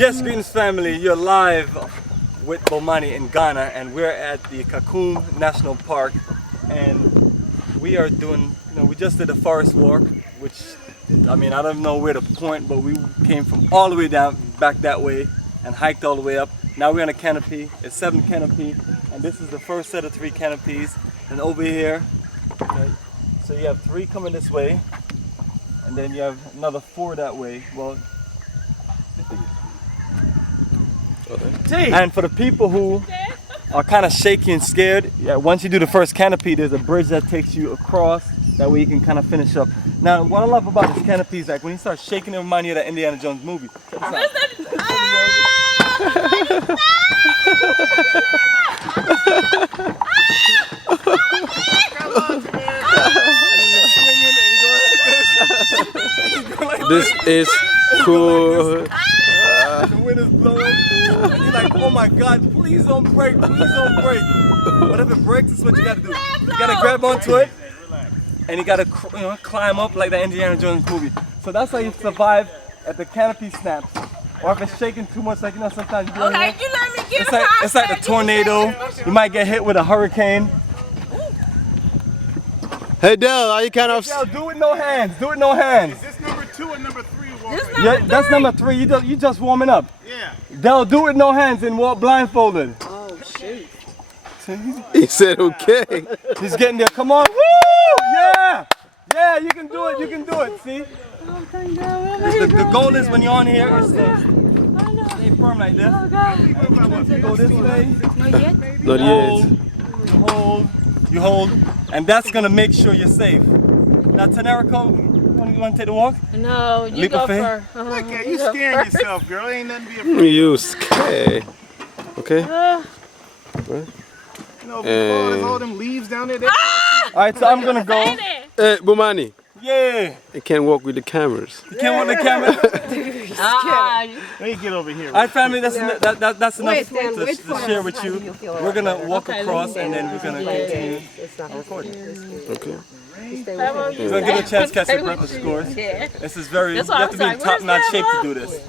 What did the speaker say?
Yes, greetings family, you're live with Bomani in Ghana and we're at the Kakum National Park and we are doing, we just did a forest walk, which, I don't know where to point, but we came from all the way down, back that way and hiked all the way up. Now we're on a canopy, it's 7 canopy and this is the first set of 3 canopies. And over here, okay, so you have 3 coming this way and then you have another 4 that way. Well, and for the people who are kind of shaky and scared, once you do the first canopy, there's a bridge that takes you across. That way you can kind of finish up. Now, what I love about this canopy is like when you start shaking, it reminds you of that Indiana Jones movie. This is cool. The wind is blowing. And you're like, oh my God, please don't break, please don't break. But if it breaks, it's what you gotta do. You gotta grab onto it, and you gotta climb up like the Indiana Jones movie. So that's how you survive if the canopy snaps. Or if it's shaking too much, like sometimes you do. Okay, you let me get it's like a tornado. You might get hit with a hurricane. Hey Del, are you kind of... Del, do it no hands, do it no hands. Is this number 2 or number 3? Yeah, that's number 3. You just warming up. Yeah. Del, do it no hands and walk blindfolded. Oh shoot. He said okay. He's getting there. Come on. Woo! Yeah! Yeah, you can do it. You can do it. See? Oh, thank God. The goal is when you're on here is to stay firm like this. You go this way. Not yet. You hold, and that's gonna make sure you're safe. Now, Tenerico, you want to take the walk? No, you Leap go of faith? first. Okay, you scaring yourself, girl. Ain't nothing to be afraid of. You scared. Okay. You know, there's all them leaves down there. All right, so I'm gonna go. Hey, Bomani. Yeah. I can't walk with the cameras. You can't want the camera. Let me get over here. All right, family, that's enough to share with you. We're gonna walk across and then we're gonna continue recording. Okay. We're gonna give you a chance to catch your breath, of course. This is you have to be in top-notch shape to do this.